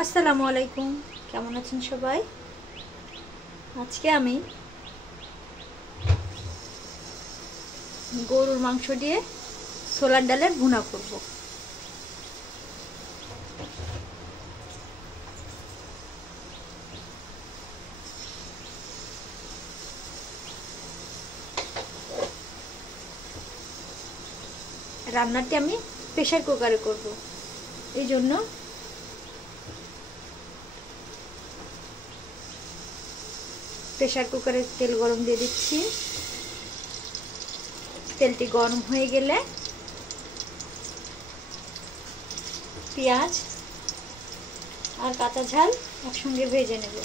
আসসালামু আলাইকুম, কেমন আছেন সবাই? আজকে আমি গরুর মাংস দিয়ে ছোলার ডালের ভুনা করব। রান্নাটি আমি প্রেসার কুকারে করব, এই জন্য প্রেসার কুকারে তেল গরম দিয়ে দিচ্ছি। তেলটি গরম হয়ে গেলে পেঁয়াজ আর কাঁচা ঝাল একসঙ্গে ভেজে নেব।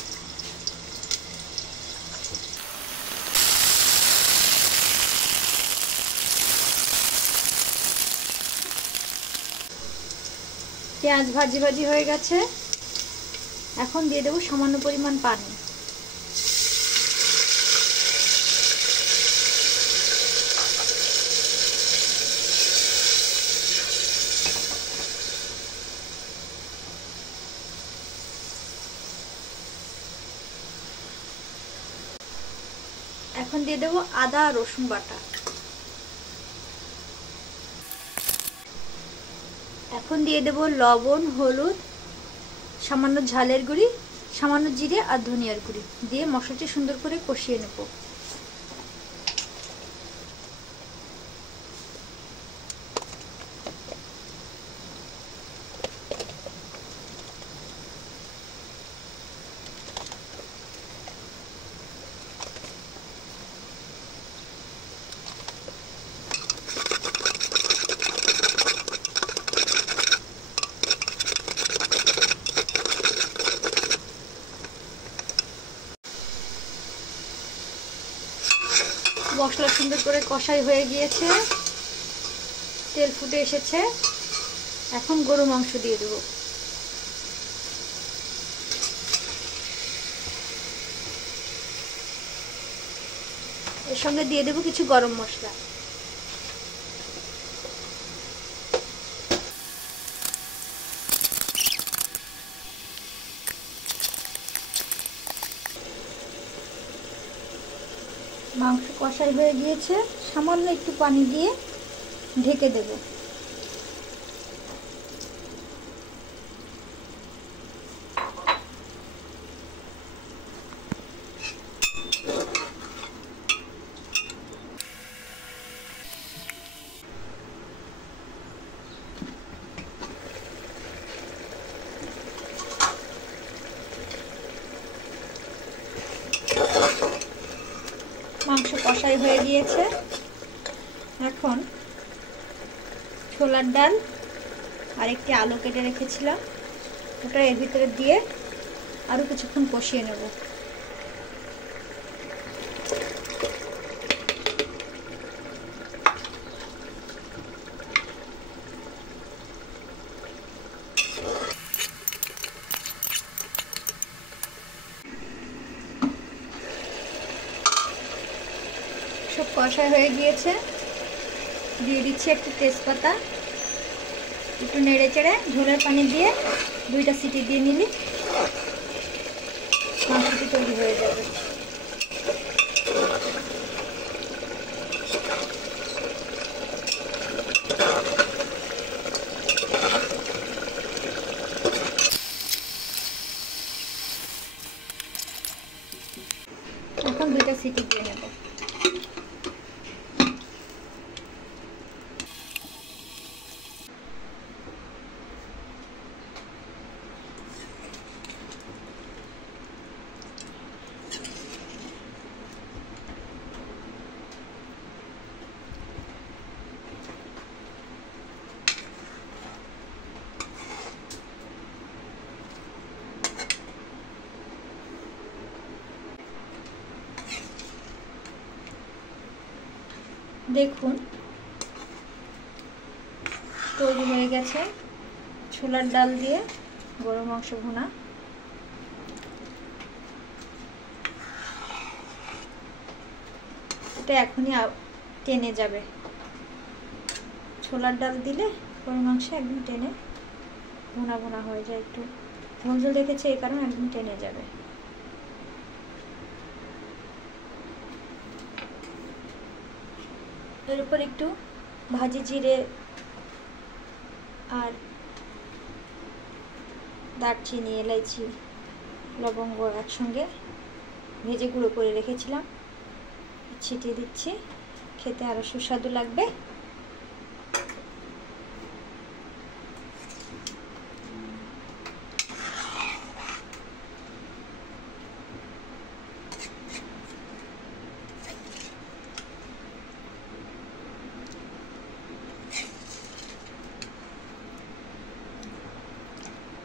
পেঁয়াজ ভাজি ভাজি হয়ে গেছে, এখন দিয়ে দেবো সামান্য পরিমাণ পানি। এখন দিয়ে দেবো আদা রসুন বাটা। এখন দিয়ে দেবো লবণ, হলুদ, সামান্য ঝালের গুঁড়ি, সামান্য জিরে আর ধনিয়ার গুঁড়ি দিয়ে মশলাটি সুন্দর করে কষিয়ে নেব। মশলা সুন্দর করে কষাই হয়ে গিয়েছে, তেল ফুটে এসেছে। এখন গরু মাংস দিয়ে দেব। এর সঙ্গে দিয়ে দেব কিছু গরম মশলা। মাংস কষাই হয়ে গিয়েছে, সামান্য একটু পানি দিয়ে ঢেকে দেব। মাংস কষাই হয়ে গিয়েছে, এখন ছোলার ডাল আর একটি আলু কেটে রেখেছিলাম, ওটা এর ভিতরে দিয়ে আরও কিছুক্ষণ কষিয়ে নেব। সব কষাই হয়ে গিয়েছে, দিয়ে দিচ্ছি একটু তেজপাতা, একটু নেড়ে চেড়ে ঝোলের পানি দিয়ে 2টা সিটি দিয়ে নিলি মাংসটি তৈরি হয়ে যাবে। এখন 2টা সিটি দিয়ে নেব। দেখুন তৈরি হয়ে গেছে ছোলার ডাল দিয়ে গরু মাংস ভুনা। এটা এখনই টেনে যাবে, ছোলার ডাল দিলে গরু মাংস একদম টেনে ভুনা ভুনা হয়ে যায়, একটু ঝোল ঝোল রেখেছি এই কারণে একদম টেনে যাবে। এর উপর একটু ভাজি জিরে আর দারচিনি, এলাচি, লবঙ্গ একসঙ্গে ভেজে গুঁড়ো করে রেখেছিলাম, ছিটিয়ে দিচ্ছি। খেতে আরও সুস্বাদু লাগবে।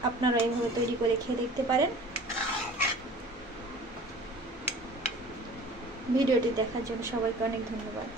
আপনারা এইভাবে তৈরি করে খেয়ে দেখতে পারেন। ভিডিওটি দেখার জন্য সবাইকে অনেক ধন্যবাদ।